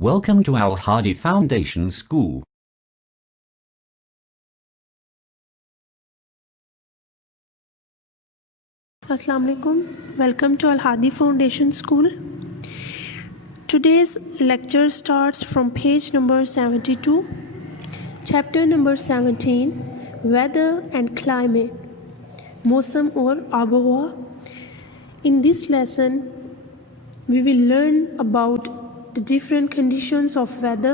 Welcome to Al Hadi Foundation School. Assalamu alaikum. Welcome to Al Hadi Foundation School. Today's lecture starts from page number 72, chapter number 17, Weather and Climate, Mosam or Abhwa. In this lesson, we will learn about the different conditions of weather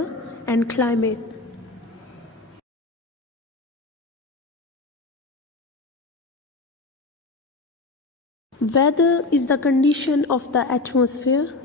and climate. Weather is the condition of the atmosphere.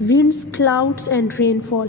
winds, clouds and rainfall,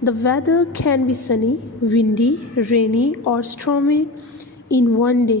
The weather can be sunny, windy, rainy or stormy in one day.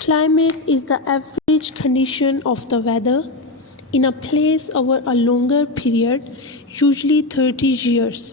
Climate is the average condition of the weather in a place over a longer period, usually 30 years.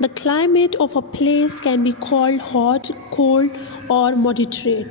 The climate of a place can be called hot, cold or moderate.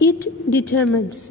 It determines,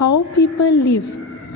how people live,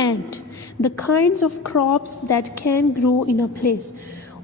and the kinds of crops that can grow in a place,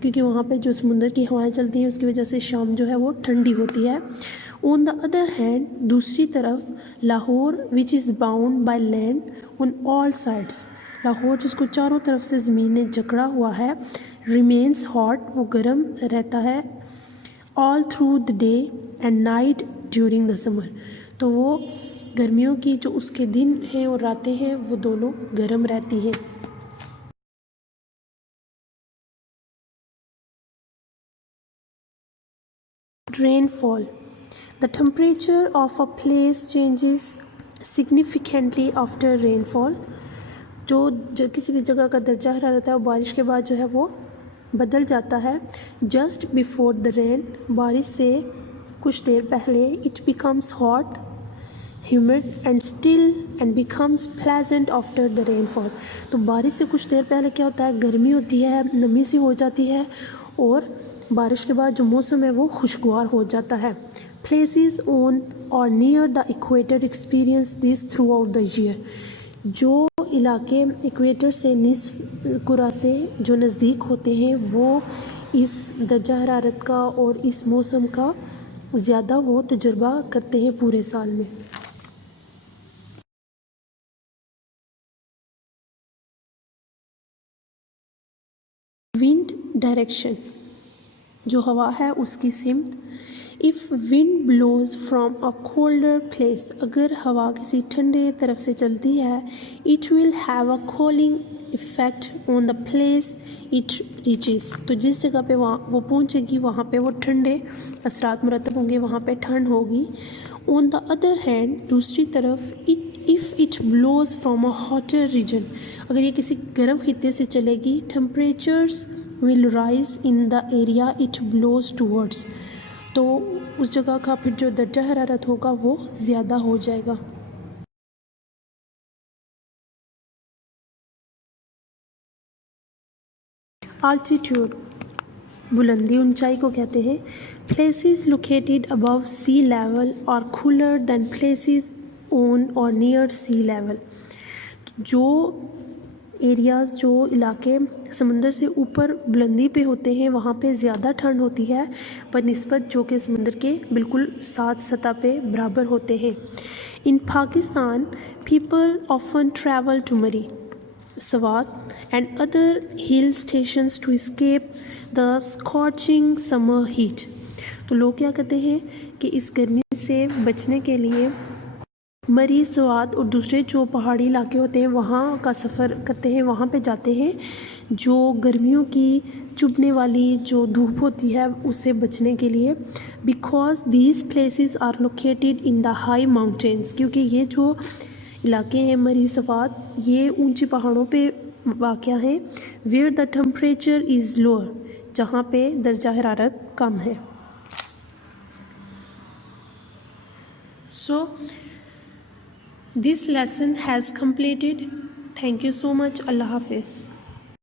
کیونکہ وہاں پہ جو سمندر کی ہوائیں چلتی ہیں اس کی وجہ سے شام جو ہے وہ ٹھنڈی ہوتی ہے. آن دا ادر ہینڈ دوسری طرف لاہور وچ is bound by land on all sides, Lahore جس کو چاروں طرف سے زمین نے جکڑا ہوا ہے، ریمینس ہاٹ وہ گرم رہتا ہے، all through the day and night during the summer, تو وہ گرمیوں کی جو اس کے دن ہیں اور راتیں ہیں وہ دونوں گرم رہتی ہیں. رین فال. The temperature of a place changes significantly after rainfall. جو کسی بھی جگہ کا درجہ حرارت ہے وہ بارش کے بعد جو ہے وہ بدل جاتا ہے. Just before the rain، بارش سے کچھ دیر پہلے، it becomes hot, humid and still and becomes pleasant after the rainfall. تو بارش سے کچھ دیر پہلے کیا ہوتا ہے، گرمی ہوتی ہے، نمی سی ہو جاتی ہے، اور بارش کے بعد جو موسم ہے وہ خوشگوار ہو جاتا ہے. Places on or near the equator experience this throughout the year. جو علاقے ایکویٹر سے نصف کرہ سے جو نزدیک ہوتے ہیں وہ اس درجہ حرارت کا اور اس موسم کا زیادہ وہ تجربہ کرتے ہیں پورے سال میں. ونڈ ڈائریکشن، جو ہوا ہے اس کی سمت. If wind blows from a colder place، اگر ہوا کسی ٹھنڈے طرف سے چلتی ہے، it will have a cooling effect on the place it reaches، تو جس جگہ پہ وہ پہنچے گی وہاں پہ وہ ٹھنڈے اثرات مرتب ہوں گے، وہاں پہ ٹھنڈ ہوگی. On the other hand، دوسری طرف if it blows from a hotter region، اگر یہ کسی گرم خطے سے چلے گی، temperatures will rise in the area it blows towards، تو اس جگہ کا پھر جو درجہ حرارت ہوگا وہ زیادہ ہو جائے گا. Altitude، بلندی، اونچائی کو کہتے ہیں. Places located above sea level are cooler than places on or near sea level. جو ایریاز، جو علاقے سمندر سے اوپر بلندی پہ ہوتے ہیں وہاں پہ زیادہ ٹھنڈ ہوتی ہے بنسبت جو کہ سمندر کے بالکل ساتھ سطح پہ برابر ہوتے ہیں. In Pakistan، people often travel to Mari، Swat and other hill stations to escape the scorching summer heat. تو لوگ کیا کرتے ہیں کہ اس گرمی سے بچنے کے لیے مری، سوات اور دوسرے جو پہاڑی علاقے ہوتے ہیں وہاں کا سفر کرتے ہیں، وہاں پہ جاتے ہیں جو گرمیوں کی چبھنے والی جو دھوپ ہوتی ہے اس سے بچنے کے لیے. Because these places are located in the high mountains, کیونکہ یہ جو علاقے ہیں مری، سوات، یہ اونچی پہاڑوں پہ واقع ہیں. Where the temperature is lower, جہاں پہ درجہ حرارت کم ہے. So this lesson has completed. Thank you so much. Allah Hafiz.